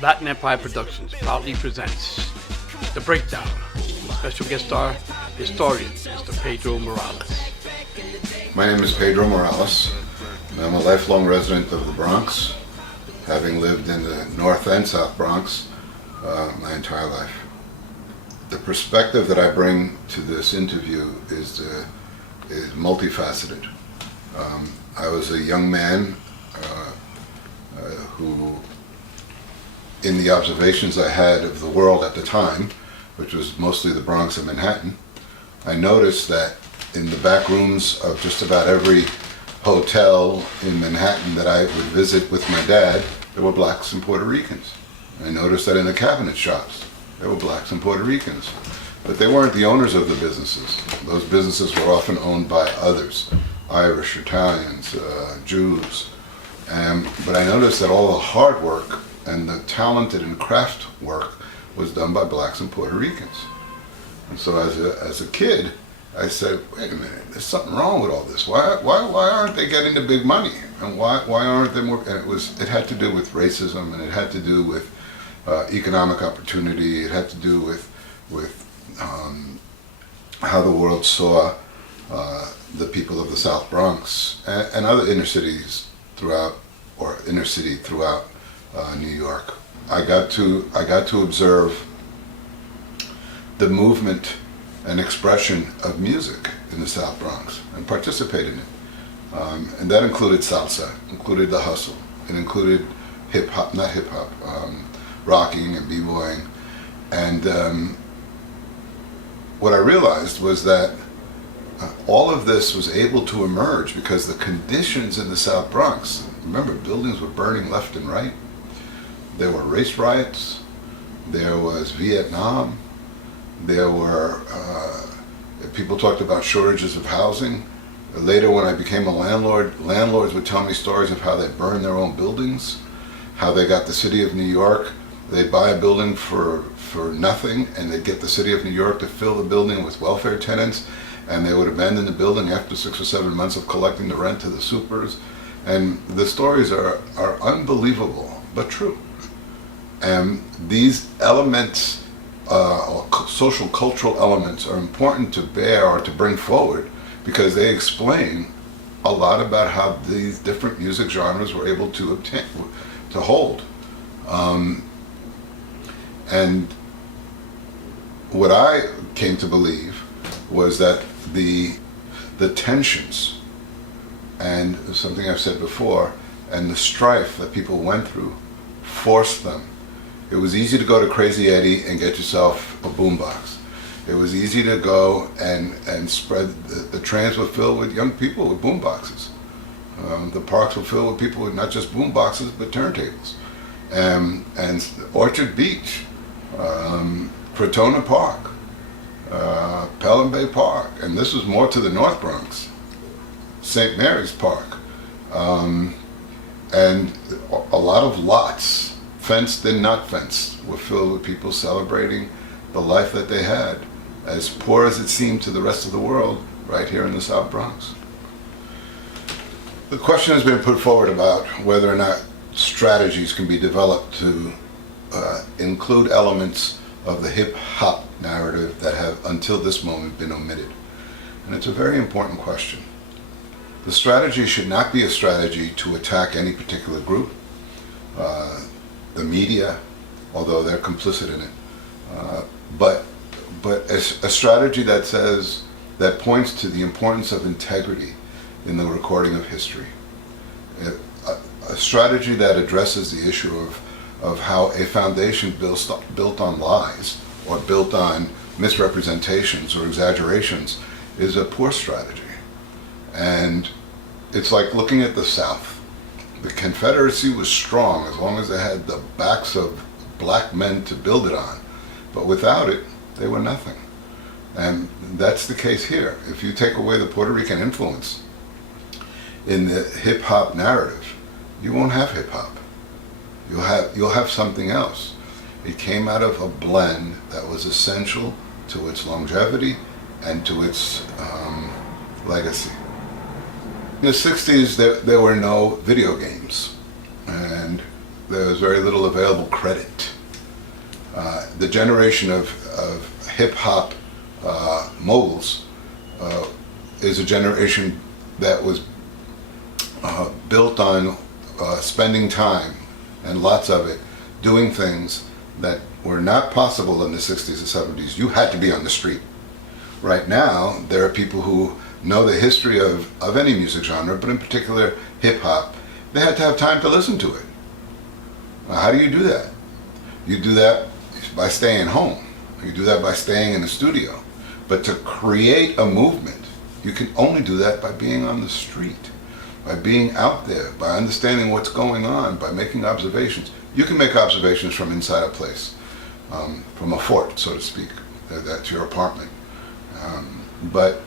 Black and Empire Productions proudly presents The Breakdown. Special guest star, historian, Mr. Pedro Morales. My name is Pedro Morales. I'm a lifelong resident of the Bronx, having lived in the North and South Bronx my entire life. The perspective that I bring to this interview is multifaceted. I was a young man who, in the observations I had of the world at the time, which was mostly the Bronx and Manhattan, I noticed that in the back rooms of just about every hotel in Manhattan that I would visit with my dad, there were blacks and Puerto Ricans. I noticed that in the cabinet shops, there were blacks and Puerto Ricans. But they weren't the owners of the businesses. Those businesses were often owned by others, Irish, Italians, Jews. But I noticed that all the hard work and the talented and craft work was done by blacks and Puerto Ricans. And so as a kid, I said, wait a minute, there's something wrong with all this. Why aren't they getting the big money? And why aren't they more? And it had to do with racism, and it had to do with economic opportunity. It had to do with how the world saw the people of the South Bronx and other inner cities throughout New York. I got to observe the movement and expression of music in the South Bronx and participate in it. And that included salsa, included the hustle, it included rocking and b-boying. And what I realized was that all of this was able to emerge because the conditions in the South Bronx, remember, buildings were burning left and right. There were race riots, there was Vietnam, there were, people talked about shortages of housing. Later when I became a landlord, landlords would tell me stories of how they burned their own buildings, how they got the city of New York, they'd buy a building for nothing, and they'd get the city of New York to fill the building with welfare tenants, and they would abandon the building after 6 or 7 months of collecting the rent to the supers. And the stories are unbelievable, but true. And these elements, social cultural elements, are important to bear or to bring forward because they explain a lot about how these different music genres were able to hold. And what I came to believe was that the tensions and something I've said before, and the strife that people went through forced them. It was easy to go to Crazy Eddie and get yourself a boombox. It was easy to go and spread, the trains were filled with young people with boomboxes. The parks were filled with people with not just boomboxes, but turntables. And Orchard Beach, Crotona Park, Pelham Bay Park, and this was more to the North Bronx, St. Mary's Park, and a lot of lots, fenced and not fenced, were filled with people celebrating the life that they had, as poor as it seemed to the rest of the world, right here in the South Bronx. The question has been put forward about whether or not strategies can be developed to include elements of the hip-hop narrative that have until this moment been omitted. And it's a very important question. The strategy should not be a strategy to attack any particular group, the media, although they're complicit in it, but a strategy that points to the importance of integrity in the recording of history. A strategy that addresses the issue of how a foundation built on lies or built on misrepresentations or exaggerations is a poor strategy. And it's like looking at the South. The Confederacy was strong as long as they had the backs of black men to build it on. But without it, they were nothing. And that's the case here. If you take away the Puerto Rican influence in the hip-hop narrative, you won't have hip-hop. You'll have something else. It came out of a blend that was essential to its longevity and to its legacy. In the 60s, there were no video games, and there was very little available credit. The generation of hip-hop moguls is a generation that was built on spending time, and lots of it, doing things that were not possible in the 60s and 70s. You had to be on the street. Right now, there are people who know the history of any music genre, but in particular hip-hop. They had to have time to listen to it. Now, how do you do that? You do that by staying home. You do that by staying in the studio. But to create a movement, you can only do that by being on the street, by being out there, by understanding what's going on, by making observations. You can make observations from inside a place, from a fort, so to speak. That's your apartment. But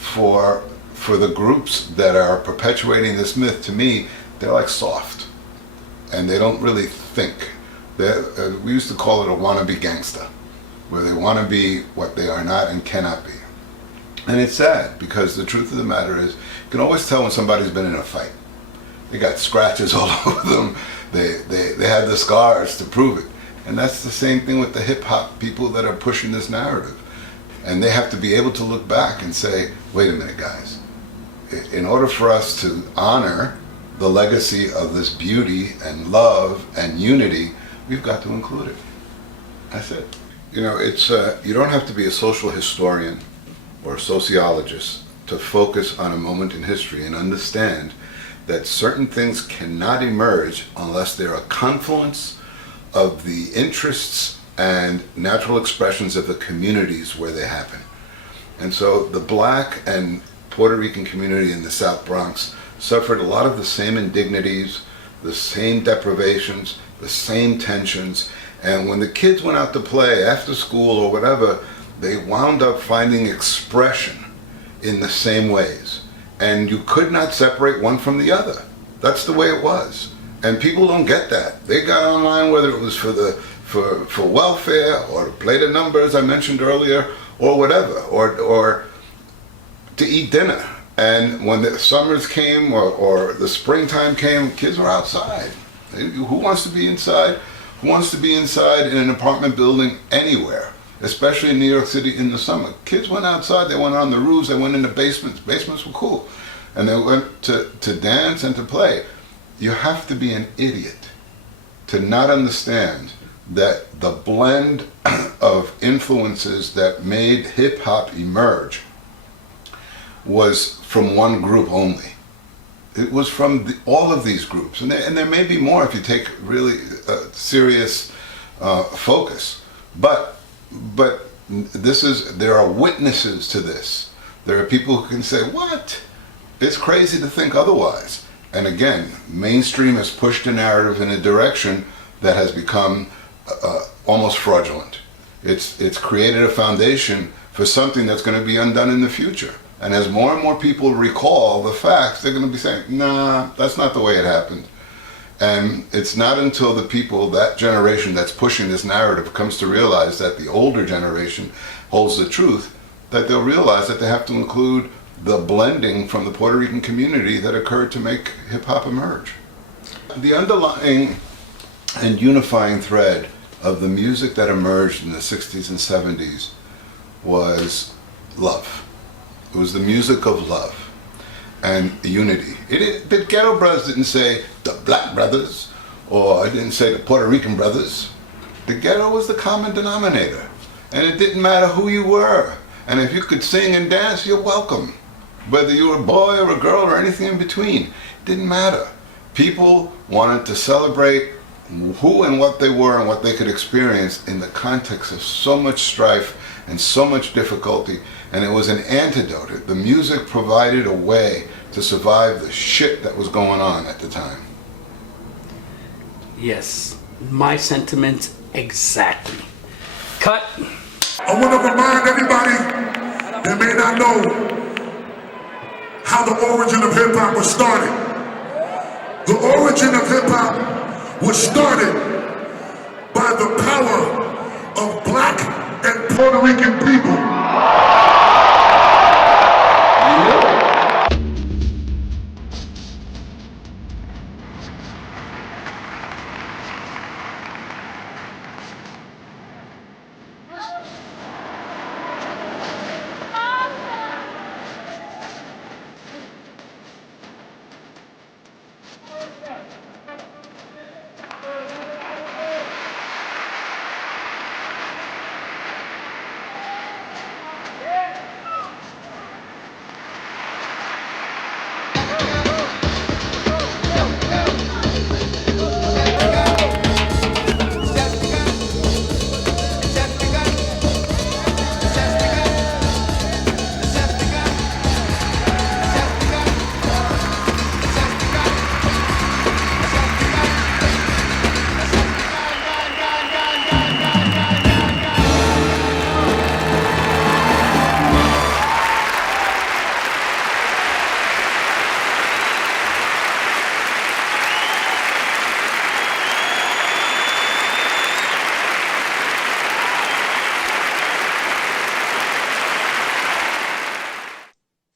for the groups that are perpetuating this myth, to me, they're like soft, and they don't really think. We used to call it a wannabe gangsta, where they want to be what they are not and cannot be. And it's sad, because the truth of the matter is, you can always tell when somebody's been in a fight. They got scratches all over them. They have the scars to prove it. And that's the same thing with the hip-hop people that are pushing this narrative. And they have to be able to look back and say, wait a minute, guys. In order for us to honor the legacy of this beauty and love and unity, we've got to include it. That's it. You know, it's you don't have to be a social historian or a sociologist to focus on a moment in history and understand that certain things cannot emerge unless they're a confluence of the interests and natural expressions of the communities where they happen. And so the Black and Puerto Rican community in the South Bronx suffered a lot of the same indignities, the same deprivations, the same tensions. And when the kids went out to play after school or whatever, they wound up finding expression in the same ways. And you could not separate one from the other. That's the way it was. And people don't get that. They got online, whether it was for welfare or to play the numbers I mentioned earlier, or whatever, or to eat dinner. And when the summers came or the springtime came, kids were outside. Who wants to be inside? Who wants to be inside in an apartment building anywhere, especially in New York City in the summer? Kids went outside, they went on the roofs, they went in the basements. Basements were cool. And they went to dance and to play. You have to be an idiot to not understand that the blend of influences that made hip-hop emerge was from one group only. It was from all of these groups, and there may be more if you take really serious focus. But there are witnesses to this. There are people who can say, "What? It's crazy to think otherwise." And again, mainstream has pushed the narrative in a direction that has become almost fraudulent. It's created a foundation for something that's going to be undone in the future. And as more and more people recall the facts, they're going to be saying, nah, that's not the way it happened. And it's not until the people, that generation that's pushing this narrative, comes to realize that the older generation holds the truth, that they'll realize that they have to include the blending from the Puerto Rican community that occurred to make hip-hop emerge. The underlying and unifying thread of the music that emerged in the 60s and 70s was love. It was the music of love and unity. The Ghetto Brothers didn't say the Black Brothers, or it didn't say the Puerto Rican Brothers. The ghetto was the common denominator, and it didn't matter who you were. And if you could sing and dance, you're welcome. Whether you were a boy or a girl or anything in between, it didn't matter. People wanted to celebrate who and what they were and what they could experience in the context of so much strife and so much difficulty, and it was an antidote. The music provided a way to survive the shit that was going on at the time. Yes, my sentiments exactly. Cut. I want to remind everybody that may not know how the origin of hip-hop was started. The origin of hip-hop was started by the power of Black and Puerto Rican people.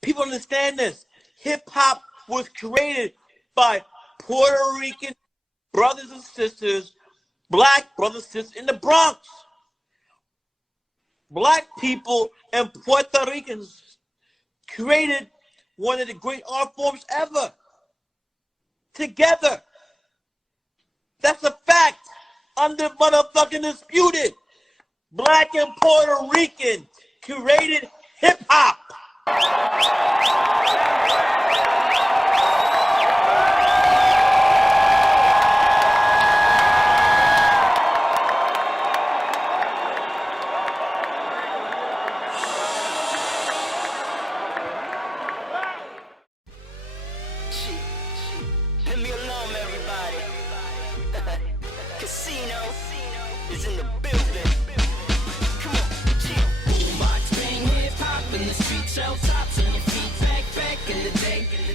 People understand this. Hip-hop was created by Puerto Rican brothers and sisters, black brothers and sisters in the Bronx. Black people and Puerto Ricans created one of the great art forms ever. Together. That's a fact. Under motherfucking disputed. Black and Puerto Rican created hip-hop. Leave me alone, everybody. Casino is in the building. Come on, chill. Boombox bang, hip hop in the street, shell tops on your feet. Back in the day. Back in the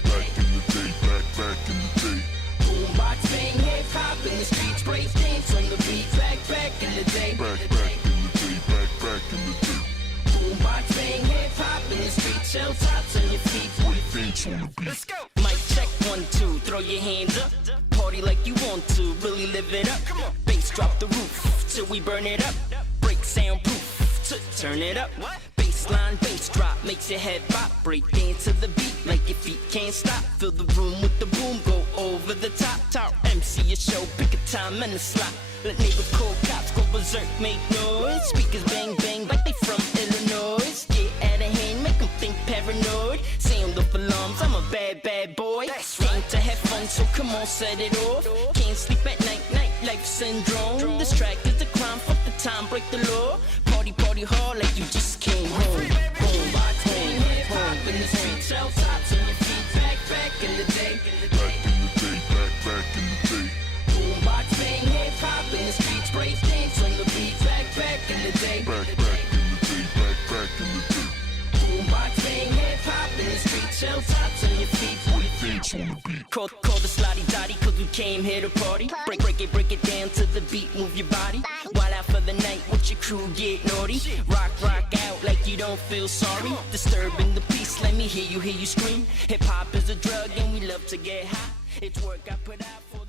day. Boombox bang, hip hop in the streets, break dance on the beat. Back in the day. Back in the day. Boombox bang, hip hop in the streets, shell tops on your feet. Break dance on the beat. Let's go. Mic check 1, 2, throw your hands up. Party like you want to, really live it up. Come on. Bass drop the roof till we burn it up. Break soundproof, turn it up. Bassline, bass drop makes your head pop. Break dance to the beat like your feet can't stop. Fill the room with the boom, go over the top. MC your show, pick a time and a slot. Let neighbors call cops, go berserk, make noise. Speakers bang bang like they from Illinois. Get out of hand, make them think paranoid. Sound of alarms, I'm a bad boy. Came to have fun, so come on, set it off. Can't sleep at night, life syndrome. This track is a crime, fuck the time, break the law. Party hard like you just came home. Boombox bang, hip hop in the street, shell tops on your feet. Back in the day. Back in the day. Boombox bang, hip hop in the streets, break dance on the beat. Back in the day. Back in the day. Boombox bang, hip hop in the streets, shell tops on your feet. Break dance on the beat. Call the slotty dotty, cause we came here to party. Break it down to the beat, move your body. Wild out for the night, with your crew get naughty. Rock out like you don't feel sorry. Disturbing the peace, let me hear you scream. Hip hop is a drug and we love to get high. It's work I put out for